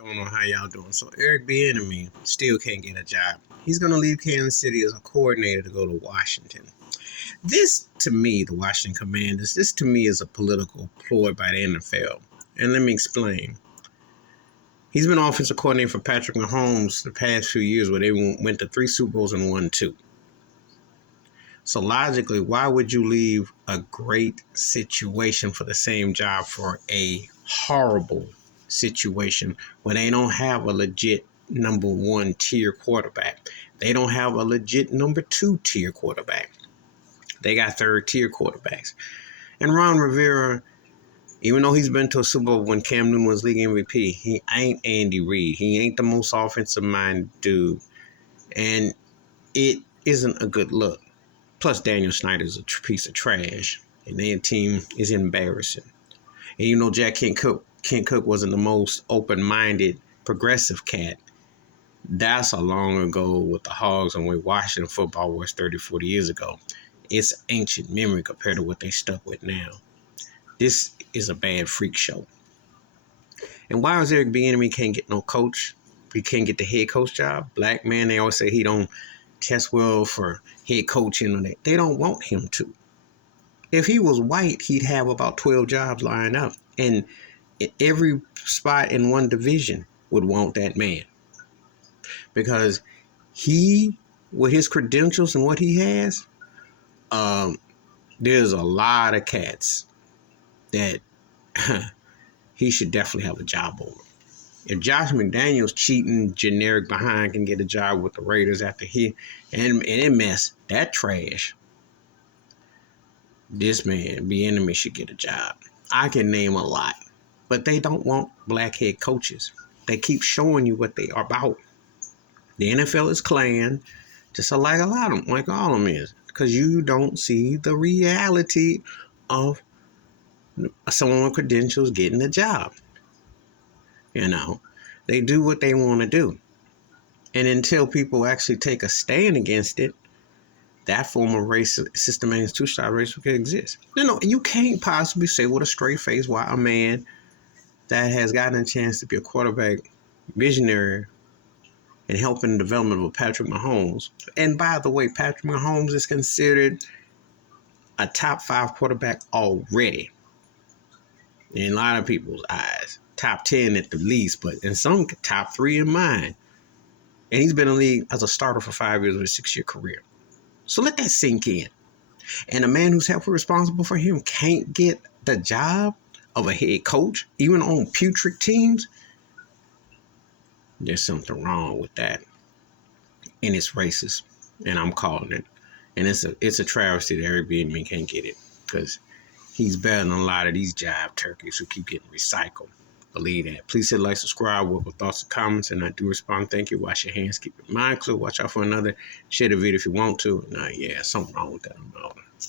Going on, how y'all doing? So Eric Bieniemy still can't get a job. He's going to leave Kansas City as a coordinator to go to Washington. This, to me, the Washington Commanders, this to me is a political ploy by the NFL. And let me explain. He's been offensive coordinator for Patrick Mahomes the past few years where they went to 3 Super Bowls and won 2. So logically, why would you leave a great situation for the same job for a horrible situation when they don't have a legit number 1 tier quarterback? They don't have a legit number 2 tier quarterback. They got 3rd tier quarterbacks. And Ron Rivera, even though he's been to a Super Bowl when Cam Newton was league MVP, he ain't Andy Reid. He ain't the most offensive minded dude. And it isn't a good look. Plus, Daniel Snyder's a piece of trash, and their team is embarrassing. And you know, Kent Cook wasn't the most open-minded, progressive cat. That's a long ago with the Hogs and where Washington football was 30, 40 years ago. It's ancient memory compared to what they stuck with now. This is a bad freak show. And why is Eric Bieniemy can't get no coach? He can't get the head coach job. Black man, they always say he don't test well for head coaching. They don't want him to. If he was white, he'd have about 12 jobs lined up. And every spot in one division would want that man. Because he, with his credentials and what he has, there's a lot of cats that he should definitely have a job over. If Josh McDaniels cheating generic behind can get a job with the Raiders after and it mess that trash, this man Bieniemy should get a job. I can name a lot, but they don't want black head coaches. They keep showing you what they are about. The NFL is Klan, just like a lot of them, like all of them is, because you don't see the reality of someone with credentials getting a job. You know, they do what they want to do. And until people actually take a stand against it, that form of race, systematic two-star race could exist. You can't possibly say with a straight face why a man that has gotten a chance to be a quarterback visionary and helping the development of Patrick Mahomes. And by the way, Patrick Mahomes is considered a top 5 quarterback already in a lot of people's eyes. Top 10 at the least, but in some top 3 in mine. And he's been in the league as a starter for 5 years with a 6-year career. So let that sink in. And a man who's heavily responsible for him can't get the job of a head coach, even on putrid teams. There's something wrong with that. And it's racist. And I'm calling it. And it's a travesty that Eric Bieniemy can't get it. Because he's better than a lot of these jive turkeys who keep getting recycled. Believe that. Please hit like, subscribe, with thoughts and comments, and I do respond. Thank you. Wash your hands. Keep your mind clear. Watch out for another. Share the video if you want to. Nah, yeah, something wrong with that. I'm out.